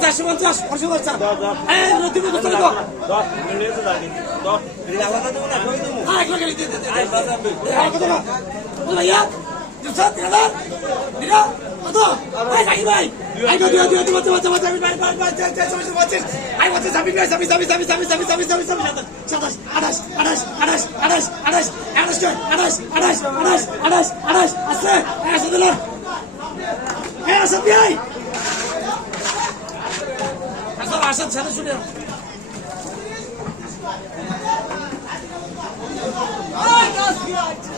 চারশো পঞ্চাশ পঞ্চাশ দশ আসাদ সাথে শুনে Oh, my God.